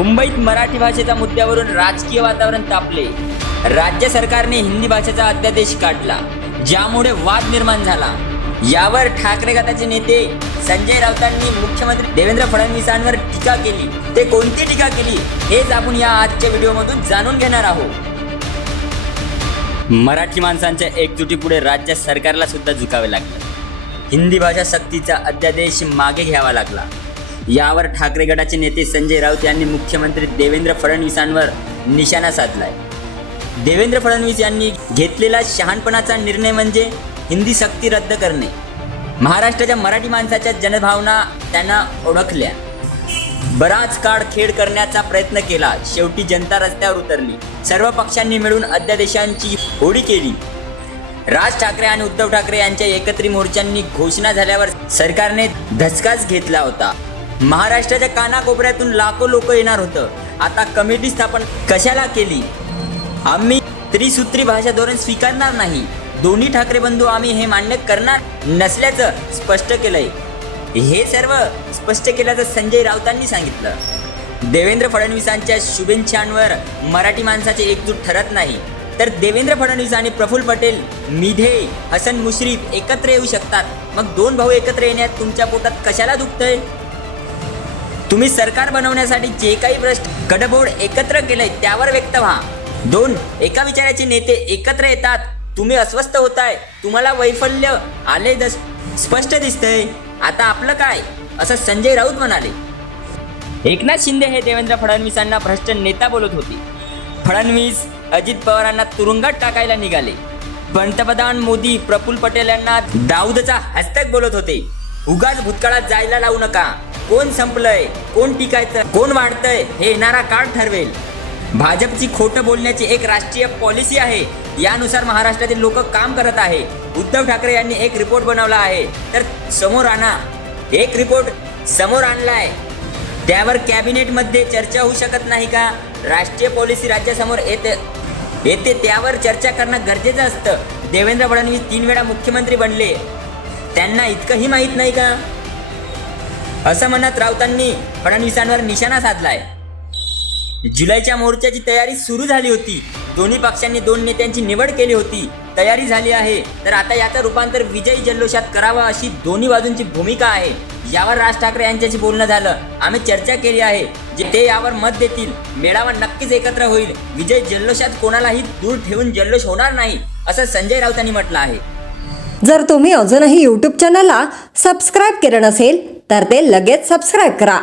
मुंबईत मराठी भाषेच्या मुद्द्यावरून राजकीय वातावरण तापले। राज्य सरकारने हिंदी भाषेचा अध्यादेश काढला, ज्यामुळे वाद निर्माण झाला। यावर ठाकरे गटाचे नेते संजय राऊतांनी मुख्यमंत्री देवेंद्र फडणवीसांवर टीका केली। ते कोणती टीका केली हेच आपण या आजच्या व्हिडिओमधून जाणून घेणार आहोत। मराठी माणसांच्या एकजुटीपुढे राज्य सरकारला सुद्धा झुकावे लागले। हिंदी भाषा सक्तीचा अध्यादेश मागे घ्यावा लागला। यावर ठाकरे गटाचे नेते संजय राऊत यांनी मुख्यमंत्री देवेंद्र फडणवीसांवर निशाणा साधलाय। देवेंद्र फडणवीस यांनी घेतलेला शहाणपणाचा निर्णय म्हणजे हिंदी सक्ती रद्द करणे। महाराष्ट्राच्या मराठी माणसाच्या जनभावना त्यांना ओळखल्या। बराच काळ खेळ करण्याचा प्रयत्न केला, शेवटी जनता रस्त्यावर उतरली। सर्व पक्षांनी मिळून अध्यादेशांची होळी केली। राज ठाकरे आणि उद्धव ठाकरे यांच्या एकत्रित मोर्चांनी घोषणा झाल्यावर सरकारने धसकाच घेतला होता। महाराष्ट्राच्या कानाकोपऱ्यातून लाखो लोक येणार होतं। आता कमिटी स्थापन कशाला केली? आम्ही त्रिसूत्री भाषा धोरण स्वीकारणार नाही। दोन्ही ठाकरे बंधू आम्ही हे मान्य करणार नसल्याचं स्पष्ट केलंय। हे सर्व स्पष्ट केल्याचं संजय राऊतांनी सांगितलं। देवेंद्र फडणवीसांच्या शुभेच्छांवर मराठी माणसाचे एकजूट ठरत नाही, तर देवेंद्र फडणवीस आणि प्रफुल्ल पटेल, मिढे, हसन मुश्रीफ एकत्र येऊ शकतात। मग दोन भाऊ एकत्र येण्यात तुमच्या पोटात कशाला दुखतंय? तुम्ही सरकार बनवण्यासाठी जे काही भ्रष्ट गडबोड एकत्र केलंय त्यावर व्यक्त व्हा। दोन एका विचाराचे नेते एकत्र येतात, तुम्ही अस्वस्थ होताय, तुम्हाला वैफल्य आले स्पष्ट दिसतंय। आता आपलं काय, असं संजय राऊत म्हणाले। एकनाथ शिंदे हे देवेंद्र फडणवीसांना भ्रष्ट नेता बोलत होते। फडणवीस अजित पवारांना तुरुंगात टाकायला निघाले। पंतप्रधान मोदी प्रफुल्ल पटेल यांना दाऊदचा हस्तक बोलत होते। उगाच भूतकाळात जायला लावू नका। कोण संपलंय, कोण टिकायचं, कोण वाढतंय हे येणारा काळ ठरवेल। भाजपची खोटं बोलण्याची एक राष्ट्रीय पॉलिसी आहे, यानुसार महाराष्ट्रातील लोक काम करत आहे। उद्धव ठाकरे यांनी एक रिपोर्ट बनवला आहे, तर समोर आणा। एक रिपोर्ट समोर आणलाय, त्यावर कॅबिनेटमध्ये चर्चा होऊ शकत नाही का? राष्ट्रीय पॉलिसी राज्यासमोर येते त्यावर चर्चा करणं गरजेचं असतं। देवेंद्र फडणवीस 3 वेळा मुख्यमंत्री बनले, त्यांना इतकंही माहीत नाही का? असं म्हणत राऊतांनी फडणवीसांवर निशाणा साधलाय। जुलैच्या मोर्चाची तयारी सुरू झाली होती। दोन्ही पक्षांनी 2 नेत्यांची निवड केली होती, तयारी झाली आहे। तर आता याचं रूपांतर विजयी जल्लोषात करावं अशी दोन्ही बाजूंची भूमिका आहे। यावर राज ठाकरे यांच्याशी बोलणं झालं, आम्ही चर्चा केली आहे, जे ते यावर मत देतील। मेळावा नक्कीच एकत्र होईल। विजय जल्लोषात कोणालाही दूर ठेवून जल्लोष होणार नाही, असं संजय राऊतांनी म्हटलं आहे। जर तुम्ही अजूनही YouTube चॅनलला सबस्क्राईब केलं नसेल तर ते लगेच सबस्क्राईब करा।